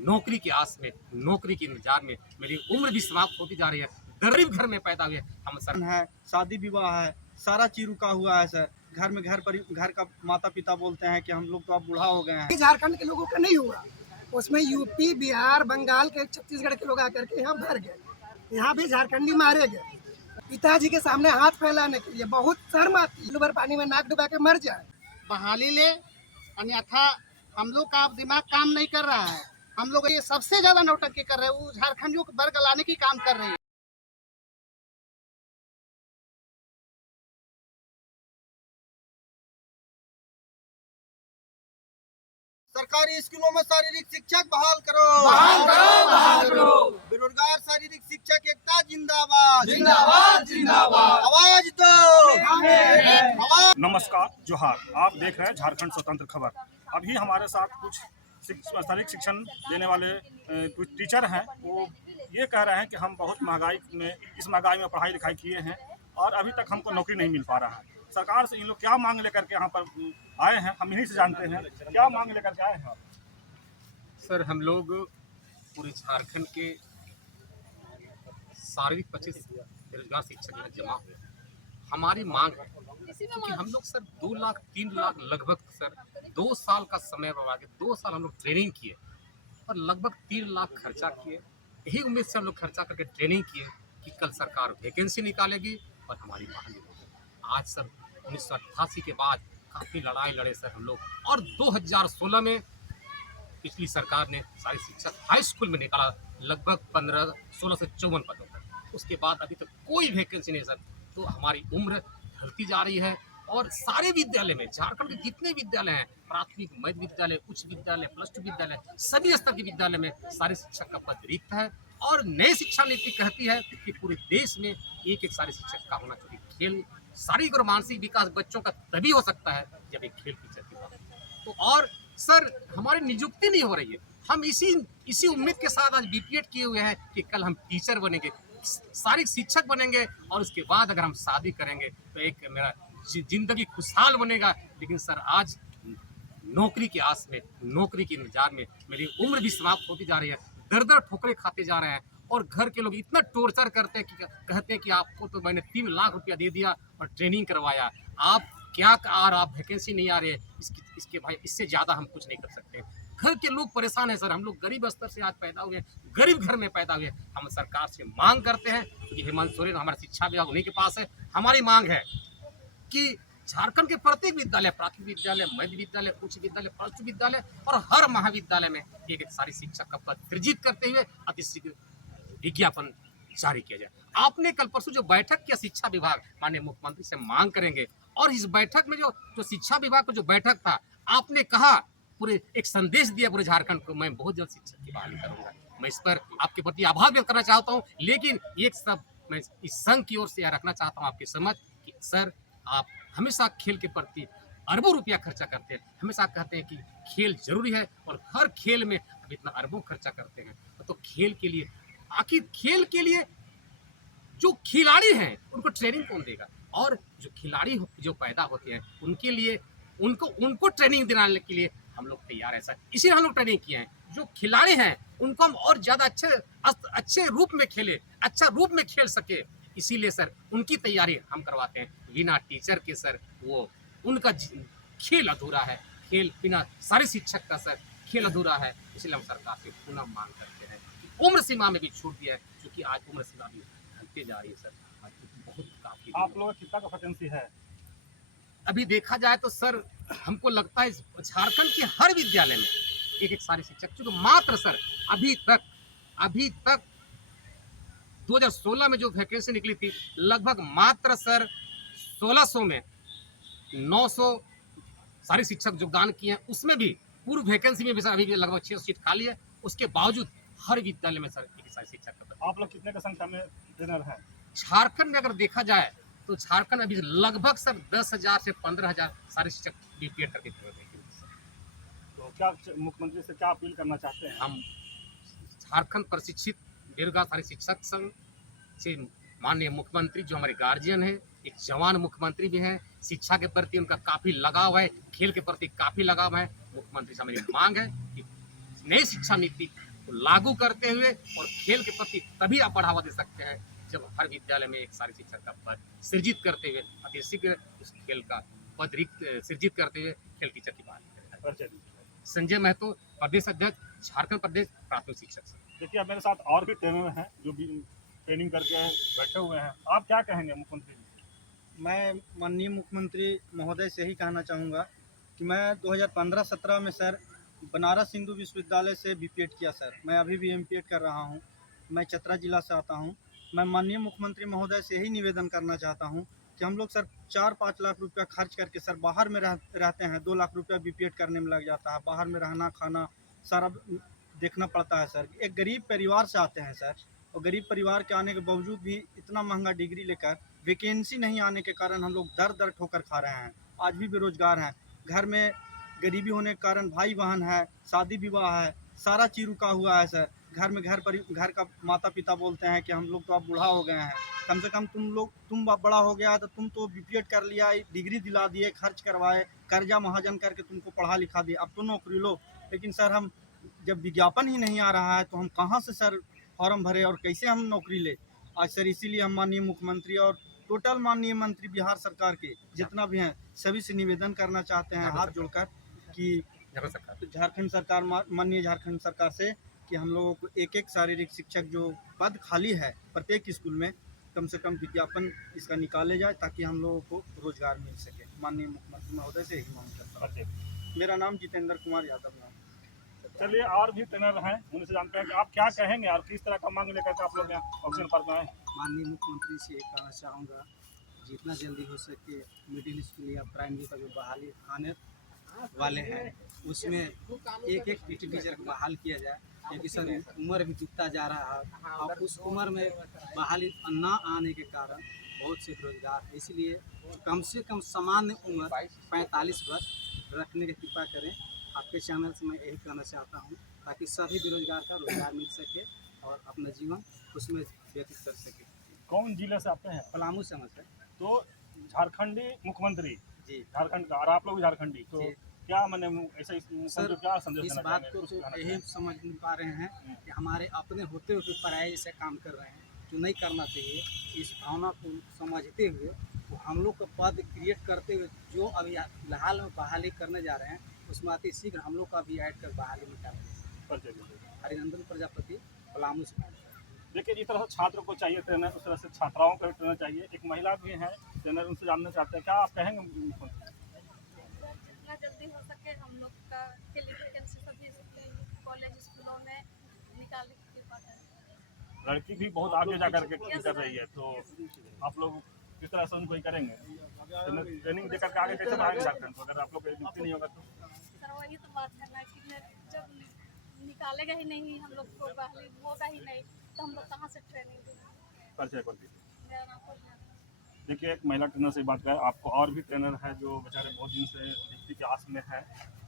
नौकरी की आस में, नौकरी के इंतजार में मेरी उम्र भी समाप्त होती जा रही है। गरीब घर में पैदा हुए हम सर है, शादी विवाह है, सारा चीज रुका हुआ है सर। घर में घर का माता पिता बोलते हैं कि हम लोग तो अब बूढ़ा हो गए हैं। झारखंड के लोगों का नहीं हुआ, उसमें यूपी, बिहार, बंगाल के, छत्तीसगढ़ के लोग आकर के यहाँ भर गए। यहाँ भी झारखंडी मारे गए। पिताजी के सामने हाथ फैलाने के लिए बहुत शर्म आती है। भर पानी में नाक डुबा के मर जाए। बहाली ले, अन्यथा हम लोग का दिमाग काम नहीं कर रहा है। हम लोग ये सबसे ज्यादा नौटंकी कर रहे हैं, वो झारखंडियों को बरगलाने की काम कर रहे हैं। सरकारी स्कूलों में शारीरिक शिक्षक बहाल करो, बहाल करो, बहाल करो। बेरोजगार शारीरिक शिक्षक एकता जिंदाबाद, जिंदाबाद, जिंदाबाद। आवाज दो। नमस्कार, जोहार। आप देख रहे हैं झारखंड स्वतंत्र खबर। अभी हमारे साथ कुछ शारीरिक शिक्षण देने वाले कुछ टीचर हैं। वो ये कह रहे हैं कि हम बहुत इस महंगाई में पढ़ाई लिखाई किए हैं और अभी तक हमको नौकरी नहीं मिल पा रहा है। सरकार से इन लोग क्या मांग लेकर के यहाँ पर आए हैं, हम इन्हीं से जानते हैं। क्या मांग लेकर के आए हैं? सर, हम लोग पूरे झारखंड के शारीरिक 25 बेरोजगार शिक्षक यहाँ जमा हुए। हमारी मांग है क्योंकि हम लोग सर 2 लाख 3 लाख लगभग सर 2 साल का समय बर्बाद किए। 2 साल हम लोग ट्रेनिंग किए और लगभग 3 लाख खर्चा किए। यही उम्मीद से हम लोग खर्चा करके ट्रेनिंग किए कि कल सरकार वैकेंसी निकालेगी और हमारी मांग होगी। आज सर 1988 के बाद काफ़ी लड़ाई लड़े सर हम लोग, और 2016 में पिछली सरकार ने सारी शिक्षक हाई स्कूल में निकाला, लगभग 16 से 54 पदों पर। उसके बाद अभी तक कोई वैकेंसी नहीं सर। तो हमारी उम्र ढलती जा रही है और सारे विद्यालय में, झारखंड के जितने विद्यालय हैं, प्राथमिक, मध्य विद्यालय, उच्च विद्यालय, +2 विद्यालय, सभी स्तर के विद्यालय में सारे शिक्षक का पद रिक्त है। और नई शिक्षा नीति कहती है कि पूरे देश में एक सारे शिक्षक का होना चाहिए। खेल, शारीरिक और मानसिक विकास बच्चों का तभी हो सकता है जब एक खेल टीचर की बात हो। तो और सर हमारी नियुक्ति नहीं हो रही है। हम इसी उम्मीद के साथ आज बीपीएड किए हुए हैं कि कल हम टीचर बनेंगे, शारीरिक शिक्षक बनेंगे और उसके बाद अगर हम शादी करेंगे तो एक मेरा जिंदगी खुशहाल बनेगा। लेकिन सर आज नौकरी की आस में, नौकरी के इंतजार में मेरी उम्र भी समाप्त होती जा रही है। दर ठोकरे खाते जा रहे हैं और घर के लोग इतना टॉर्चर करते हैं कि कहते हैं कि आपको तो मैंने 3 लाख रुपया दे दिया और ट्रेनिंग करवाया, आप क्या आप वैकेंसी नहीं आ रही है, इसके भाई इससे ज़्यादा हम कुछ नहीं कर सकते। घर के लोग परेशान हैं सर। हम लोग गरीब स्तर से आज पैदा हुए, गरीब घर में पैदा हुए। हम सरकार से मांग करते हैं कि हेमंत सोरेन, हमारा शिक्षा विभाग उन्हीं के पास है। हमारी मांग है कि झारखंड के प्रत्येक विद्यालय, प्राथमिक विद्यालय, मध्य विद्यालय, उच्च विद्यालय, +2 विद्यालय और हर महाविद्यालय में एक सारी शिक्षक का पद सृजित करते हुए अतिशीघ्र विज्ञापन जारी किया जाए। आपने कल परसों जो बैठक किया शिक्षा विभाग, माननीय मुख्यमंत्री से मांग करेंगे। और इस बैठक में जो शिक्षा विभाग का जो बैठक था, आपने कहा, पूरे एक संदेश दिया पूरे झारखंड को, मैं बहुत जल्द शिक्षक की बहाली करूंगा। मैं इस पर आपके प्रति आभार व्यक्त करना चाहता हूं। लेकिन एक सब मैं इस संघ की ओर से यह रखना चाहता हूं आपकी समझ कि सर आप हमेशा खेल के प्रति अरबों रुपया खर्चा करते हैं, हमेशा कहते हैं कि खेल जरूरी है और हर खेल में अब इतना अरबों खर्चा करते हैं। तो खेल के लिए, आखिर खेल के लिए जो खिलाड़ी हैं उनको ट्रेनिंग कौन देगा? और जो खिलाड़ी जो पैदा होते हैं उनके लिए उनको ट्रेनिंग दिलाने के लिए हम लोग तैयार हैं सर। इसीलिए हम लोग ट्रेनिंग किए हैं। जो खिलाड़ी हैं उनको हम और ज़्यादा अच्छे रूप में खेले, अच्छा रूप में खेल सके, इसीलिए सर उनकी तैयारी हम करवाते हैं। बिना टीचर के सर वो उनका खेल अधूरा है। खेल बिना सारे शिक्षक का सर खेल अधूरा है। इसलिए हम सरकार से पुनः मांग करते हैं कि उम्र सीमा में भी छूट दिया है, क्योंकि आज उम्र सीमा भी ढलते जा रही है सर। आज बहुत काफ़ी आप लोग कितना का वैकेंसी है? अभी देखा जाए तो सर हमको लगता है झारखंड के हर विद्यालय में एक सारे शिक्षक, क्योंकि मात्र सर अभी तक 2016 में जो वैकेंसी निकली थी, लगभग मात्र सर 1600 में 900 सारे शिक्षक योगदान किए हैं। उसमें भी पूर्व वैकेंसी में भी सर अभी भी लगभग 600 सीट खाली है। उसके बावजूद हर विद्यालय में सर एक सारे शिक्षक का। आप लोग कितने की संख्या में ट्रेनर हैं? झारखंड में अगर देखा जाए तो झारखंड अभी लगभग सर 10,000 से 15,000 सारे शिक्षक बीपीएड करके। तो क्या मुख्यमंत्री से क्या अपील करना चाहते हैं? हम झारखंड प्रशिक्षित बेरोजगार सारे शिक्षक संघ से माननीय मुख्यमंत्री, जो हमारे गार्जियन हैं, एक जवान मुख्यमंत्री भी हैं, शिक्षा के प्रति उनका काफ़ी लगाव है, खेल के प्रति काफ़ी लगाव है। मुख्यमंत्री से मेरी मांग है कि नई शिक्षा नीति को लागू करते हुए और खेल के प्रति तभी आप बढ़ावा दे सकते हैं जब हर विद्यालय में एक शारीरिक शिक्षक का पद सृजित करते हुए अति शीघ्र उस खेल का पद रिक्त सृजित करते हुए खेल टीचर की बात करें। संजय महतो, प्रदेश अध्यक्ष, झारखंड प्रदेश प्राथमिक शिक्षक संघ। देखिए, अब मेरे साथ और भी ट्रेनर हैं जो भी ट्रेनिंग करके बैठे हुए हैं। आप क्या कहेंगे मुख्यमंत्री जी? मैं माननीय मुख्यमंत्री महोदय से ही कहना चाहूँगा कि मैं 2015-17 में सर बनारस हिंदू विश्वविद्यालय से बीपीएड किया सर। मैं अभी भी एमपीएड कर रहा हूँ। मैं चतरा जिला से आता हूँ। मैं माननीय मुख्यमंत्री महोदय से ही निवेदन करना चाहता हूँ कि हम लोग सर 4-5 लाख रुपया खर्च करके सर बाहर में रहते हैं। 2 लाख रुपया बीपीएड करने में लग जाता है। बाहर में रहना खाना सारा देखना पड़ता है सर। एक गरीब परिवार से आते हैं सर, और गरीब परिवार के आने के बावजूद भी इतना महंगा डिग्री लेकर वैकेंसी नहीं आने के कारण हम लोग दर दर ठोकर खा रहे हैं। आज भी बेरोजगार हैं। घर में गरीबी होने के कारण भाई बहन है, शादी विवाह है, सारा चीज रुका हुआ है सर। घर का माता पिता बोलते हैं कि हम लोग तो अब बूढ़ा हो गए हैं, कम से कम तुम बड़ा हो गया तो तुम तो बीपीएड कर लिया, डिग्री दिला दिए, खर्च करवाए, कर्जा महाजन करके तुमको पढ़ा लिखा दिए, अब तो नौकरी लो। लेकिन सर हम जब विज्ञापन ही नहीं आ रहा है तो हम कहाँ से सर फॉर्म भरे और कैसे हम नौकरी ले। आज सर इसीलिए हम माननीय मुख्यमंत्री और टोटल माननीय मंत्री बिहार सरकार के जितना भी हैं सभी से निवेदन करना चाहते हैं हाथ जोड़कर कि झारखंड सरकार माननीय झारखंड सरकार से कि हम लोगों को एक शारीरिक शिक्षक जो पद खाली है प्रत्येक स्कूल में कम से कम विज्ञापन इसका निकाले जाए ताकि हम लोगों को रोजगार मिल सके। माननीय मुख्यमंत्री महोदय से यही मांग करता हूँ। मेरा नाम जितेंद्र कुमार यादव है। चलिए, और भी ट्रेनर हैं, उनसे जानते हैं कि आप क्या कहेंगे और किस तरह का मांग लेकर के आप लोग यहाँ ऑक्सीजन पार्क में आए। माननीय मुख्यमंत्री से ये कहना चाहूँगा, जितना जल्दी हो सके मिडिल स्कूल या प्राइमरी का जो बहाली आने वाले हैं उसमें एक पीटी टीचर को बहाल किया जाए, क्योंकि सर उम्र भी बीतता जा रहा है और उस उम्र में बहाली न आने के कारण बहुत से बेरोजगार है। इसलिए कम से कम सामान्य उम्र 45 वर्ष रखने की कृपा करें। आपके चैनल से मैं यही कहना चाहता हूँ ताकि सभी बेरोजगार का रोजगार मिल सके और अपना जीवन उसमें व्यतीत कर सके। कौन जिले से आते हैं? पलामू से सर। तो झारखंडी मुख्यमंत्री जी, झारखंड का, और आप लोग झारखंडी, तो क्या मैंने ऐसा सर क्या संदेश इस देना बात चाहेंगे? को तो यही समझ नहीं पा रहे हैं कि हमारे अपने होते हुए पराये से काम कर रहे हैं जो नहीं करना चाहिए। इस भावना को समझते हुए तो हम लोग का पद क्रिएट करते हुए जो अभी फिलहाल में बहाली करने जा रहे हैं उसमें अति शीघ्र हम लोग का भी ऐड कर बहाली में करें। हरिनंदन प्रजापति, पलामू से। देखिए, जिस तरह से छात्र को चाहिए ट्रेनर, उस तरह से छात्राओं को भी ट्रेनर चाहिए। एक महिला भी है ट्रेनर, उनसे जानना चाहते हैं, क्या आप कहेंगे? जितना जल्दी हो सके हम लोग का वैकेंसी सभी कॉलेज स्कूलों में निकालने की कृपा करें। लड़की भी बहुत आगे जा करके कर रही है, तो आप लोग किस तरह से उनको ही करेंगे? ट्रेनिंग देकर के आगे कैसे बढ़ाएंगे झारखंड को, अगर आप लोग नियुक्ति नहीं होगा तो? सर वही तो बात है ना कि जब निकालेगा ही नहीं, हम लोग को बहाली होगा ही नहीं, तो हम लोग कहाँ से ट्रेनिंग देंगे? परिचय कर दीजिए। देखिए, एक महिला ट्रेनर से बात करें, आपको और भी ट्रेनर है जो बेचारे बहुत दिन से नियुक्ति की आस में है,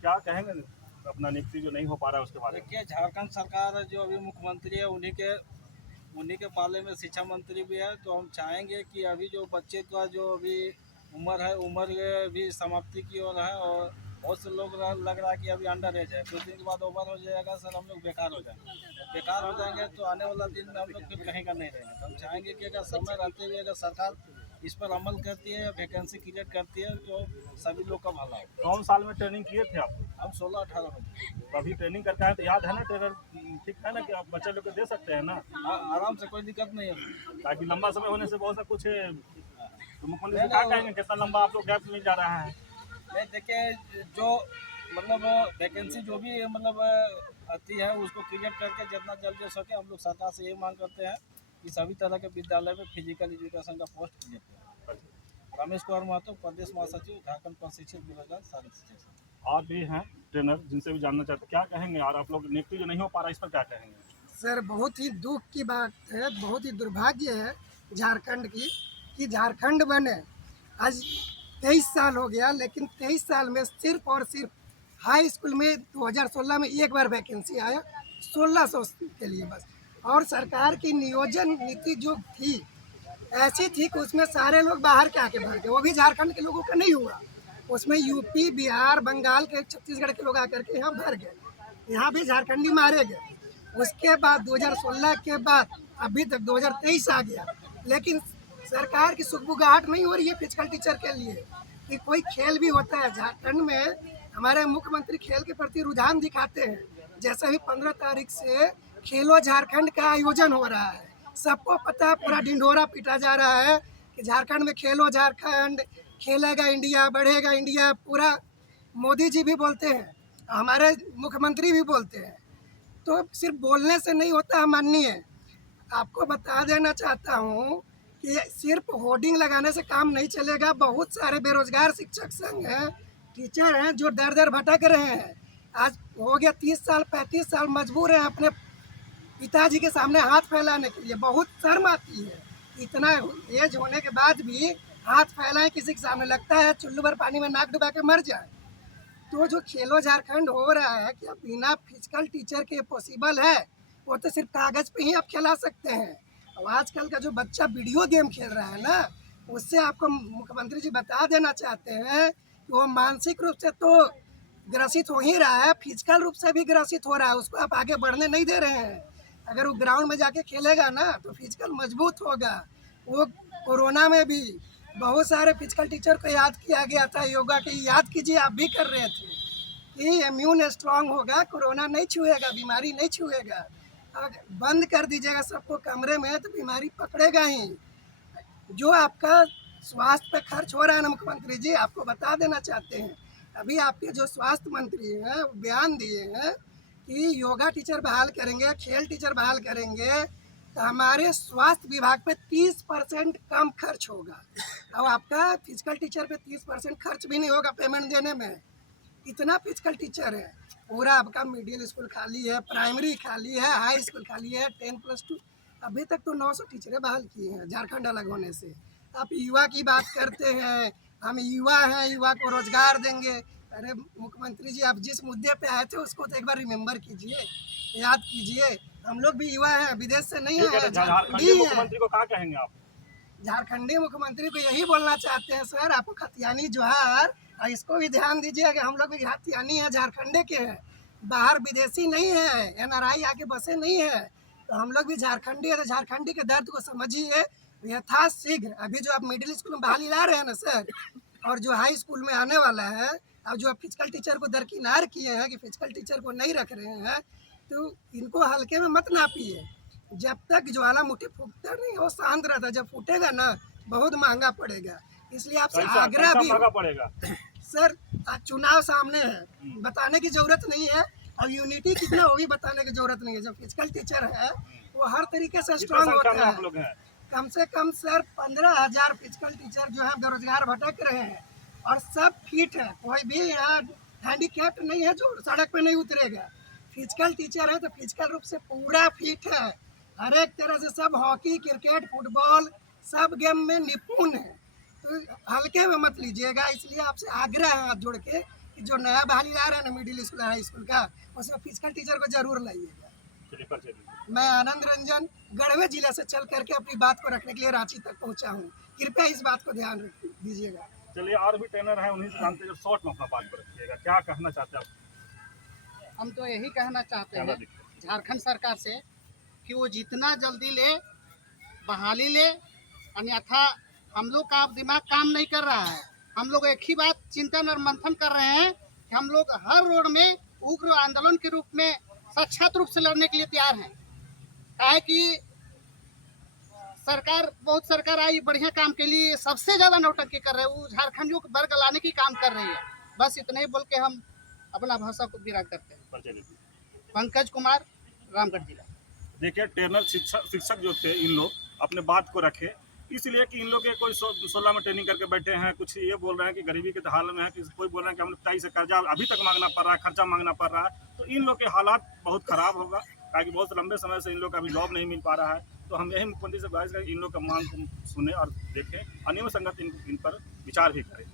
क्या कहेंगे अपना नियुक्ति जो नहीं हो पा रहा है उसके बारे में? देखिए, झारखंड सरकार जो अभी मुख्यमंत्री है उन्हीं के पाले में शिक्षा मंत्री भी है, तो हम चाहेंगे कि अभी जो बच्चे का जो अभी उम्र भी समाप्ति की ओर है और बहुत से लोग लग रहा है कि अभी अंडर एज है, कुछ दिन के बाद ओवर हो जाएगा सर, हम लोग बेकार हो जाएंगे तो आने वाला दिन में हम लोग फिर कहीं का नहीं रहेंगे। तो हम चाहेंगे कि अगर समय रहते हुए अगर सरकार इस पर अमल करती है, वैकेंसी क्रिएट करती है तो सभी लोग का भला हो। कौन साल में ट्रेनिंग किए थे आप? हम 16-18 में। तो अभी ट्रेनिंग करके आए तो याद है ना ट्रेनर, ठीक है ना कि आप बच्चे लोग को दे सकते हैं ना? आराम से, कोई दिक्कत नहीं है। ताकि लंबा समय होने से बहुत सा कुछ है, तो मुख्यमंत्री से क्या कहेंगे, कितना लंबा आप लोग गैप मिल जा रहा है? नहीं, देखिए, जो मतलब वैकेंसी जो भी मतलब आती है उसको क्रिएट करके जितना जल्दी हो सके हम लोग सरकार से यही मांग करते हैं कि सभी तरह के विद्यालय में फिजिकल एजुकेशन का पोस्ट क्रिएट करें। रमेश कुमार महतो, प्रदेश महासचिव, झारखंड प्रशिक्षित विभाग शारीरिक शिक्षा। आप भी हैं ट्रेनर, जिनसे भी जानना चाहते हैं, क्या कहेंगे? और आप लोग नियुक्ति जो नहीं हो पा रहा है इस पर क्या कहेंगे? सर बहुत ही दुख की बात है, बहुत ही दुर्भाग्य है झारखंड की कि झारखंड बने आज 23 साल हो गया, लेकिन 23 साल में सिर्फ और सिर्फ हाई स्कूल में 2016 में एक बार वैकेंसी आया 1600 के लिए बस। और सरकार की नियोजन नीति जो थी ऐसी थी कि उसमें सारे लोग बाहर के आके भर गए, वो भी झारखंड के लोगों का नहीं हुआ, उसमें यूपी, बिहार, बंगाल के, छत्तीसगढ़ के लोग आकर के यहाँ भर गए, यहाँ भी झारखंडी मारे गए। उसके बाद 2016 के बाद अभी तक 2023 आ गया, लेकिन सरकार की सुगबुगाहट नहीं हो रही है फिजिकल टीचर के लिए कि कोई खेल भी होता है। झारखंड में हमारे मुख्यमंत्री खेल के प्रति रुझान दिखाते हैं। जैसे भी 15 तारीख से खेलो झारखंड का आयोजन हो रहा है, सबको पता है, पूरा ढिंढोरा पीटा जा रहा है कि झारखंड में खेलो झारखंड, खेलेगा इंडिया, बढ़ेगा इंडिया। पूरा मोदी जी भी बोलते हैं, हमारे मुख्यमंत्री भी बोलते हैं। तो सिर्फ बोलने से नहीं होता, माननीय आपको बता देना चाहता हूँ कि सिर्फ होर्डिंग लगाने से काम नहीं चलेगा। बहुत सारे बेरोजगार शिक्षक संघ हैं, टीचर हैं जो दर दर भटक रहे हैं। आज हो गया 30 साल 35 साल, मजबूर हैं अपने पिताजी के सामने हाथ फैलाने के लिए। बहुत शर्म आती है, इतना एज होने के बाद भी हाथ फैलाएं किसी के सामने, लगता है चुल्लू भर पानी में नाक डुबा के मर जाए। तो जो खेलो झारखंड हो रहा है कि बिना फिजिकल टीचर के पॉसिबल है, वो तो सिर्फ कागज पे ही आप खिला सकते हैं। और आजकल का जो बच्चा वीडियो गेम खेल रहा है ना, उससे आपको मुख्यमंत्री जी बता देना चाहते हैं कि वो मानसिक रूप से तो ग्रसित हो ही रहा है, फिजिकल रूप से भी ग्रसित हो रहा है। उसको आप आगे बढ़ने नहीं दे रहे हैं। अगर वो ग्राउंड में जाके खेलेगा ना तो फिजिकल मजबूत होगा। वो कोरोना में भी बहुत सारे फिजिकल टीचर को याद किया गया था, योगा की याद कीजिए, आप भी कर रहे थे कि इम्यून स्ट्रांग होगा, कोरोना नहीं छुएगा, बीमारी नहीं छुएगा। अगर बंद कर दीजिएगा सबको कमरे में तो बीमारी पकड़ेगा ही। जो आपका स्वास्थ्य पे खर्च हो रहा है ना मुख्यमंत्री जी, आपको बता देना चाहते हैं, अभी आपके जो स्वास्थ्य मंत्री हैं वो बयान दिए हैं कि योगा टीचर बहाल करेंगे, खेल टीचर बहाल करेंगे, तो हमारे स्वास्थ्य विभाग पे 30% कम खर्च होगा। अब आपका फिजिकल टीचर पे 30% खर्च भी नहीं होगा पेमेंट देने में। इतना फिजिकल टीचर है। पूरा आपका मिडिल स्कूल खाली है, प्राइमरी खाली है, हाई स्कूल खाली है, 10+2। अभी तक तो 900 टीचरें बहाल किए हैं झारखंड अलग होने से। आप युवा की बात करते हैं, हम युवा हैं, युवा को रोजगार देंगे। अरे मुख्यमंत्री जी, आप जिस मुद्दे पे आए थे उसको तो एक बार रिमेम्बर कीजिए, याद कीजिए। हम लोग भी युवा हैं, विदेश से नहीं आए, झारखंडी मुख्यमंत्री को क्या कहेंगे आप? झारखंडी मुख्यमंत्री को यही बोलना चाहते हैं, सर आपको खतियानी जोहार, और इसको भी ध्यान दीजिए कि हम लोग भी खतियानी हैं, झारखंडे के हैं, बाहर विदेशी नहीं है, NRI आके बसे नहीं है। तो हम लोग भी झारखंडी है, तो झारखंडी के दर्द को समझिए यथाशीघ्र। अभी जो आप मिडिल स्कूल में बहाली ला रहे हैं ना सर, और जो हाई स्कूल में आने वाला है, और जो आप फिजिकल टीचर को दरकिनार किए हैं कि फिजिकल टीचर को नहीं रख रहे हैं, तो इनको हल्के में मत नापिए। जब तक ज्वालामुखी फूटता नहीं वो शांत रहता, जब फूटेगा ना बहुत महंगा पड़ेगा। इसलिए आपसे आग्रह भी पड़ेगा सर, आज चुनाव सामने है, बताने की जरूरत नहीं है, और यूनिटी कितना वो भी बताने की जरूरत नहीं है। जो फिजिकल टीचर है वो हर तरीके से स्ट्रांग होता है। कम से कम सर 15,000 फिजिकल टीचर जो है बेरोजगार भटक रहे हैं, और सब फिट है। कोई भी यहाँ हैंडीकैप्ड नहीं है जो सड़क पे नहीं उतरेगा। फिजिकल टीचर है तो फिजिकल रूप से पूरा फिट है, हर एक तरह से। सब हॉकी, क्रिकेट, फुटबॉल सब गेम में निपुण है। तो हल्के में मत लीजिएगा। इसलिए आपसे आग्रह है हाथ जोड़ के कि जो नया बहाली ला रहा है ना मिडिल स्कूल हाई स्कूल का, उसमें फिजिकल टीचर को जरूर लाइएगा। मैं आनंद रंजन गढ़वे जिले से चल करके अपनी बात को रखने के लिए रांची तक पहुंचा हूं। कृपया इस बात को ध्यान दीजिएगा। चलिए, और भी ट्रेनर हैं, उन्हीं से जानते हैं, शॉर्ट में अपना बात को रखिएगा। क्या कहना चाहते हैं आप? हम तो यही कहना चाहते हैं झारखंड सरकार से कि वो जितना जल्दी ले बहाली ले, अन्यथा हम लोग का अब दिमाग काम नहीं कर रहा है। हम लोग एक ही बात चिंतन और मंथन कर रहे हैं कि हम लोग हर रोड में उग्र आंदोलन के रूप में सशक्त रूप से लड़ने के लिए तैयार हैं। काहे कि सरकार आई बढ़िया काम के लिए, सबसे ज़्यादा नौटंकी कर रहे हैं, वो झारखंडियों को बर्ग लाने की काम कर रही है। बस इतना ही बोल के हम अपना भाषा को विराम करते हैं। पंकज कुमार, रामगढ़ जिला। देखिए, ट्रेनर शिक्षक जो थे, इन लोग अपने बात को रखे, इसलिए कि इन लोग के कोई 16 में ट्रेनिंग करके बैठे हैं। कुछ ये बोल रहे हैं कि गरीबी के हाल में है, कि कोई बोल रहे हैं कि हम लोग 23 से कर्जा अभी तक मांगना पड़ रहा है, खर्चा मांगना पड़ रहा है। तो इन लोग के हालात बहुत ख़राब होगा, ताकि बहुत लंबे समय से इन लोग का अभी जॉब नहीं मिल पा रहा है। तो हम यही मुख्यमंत्री से गुजारिश करें इन लोग का मांग सुने और देखें, और नियम संगत इन पर विचार भी करें।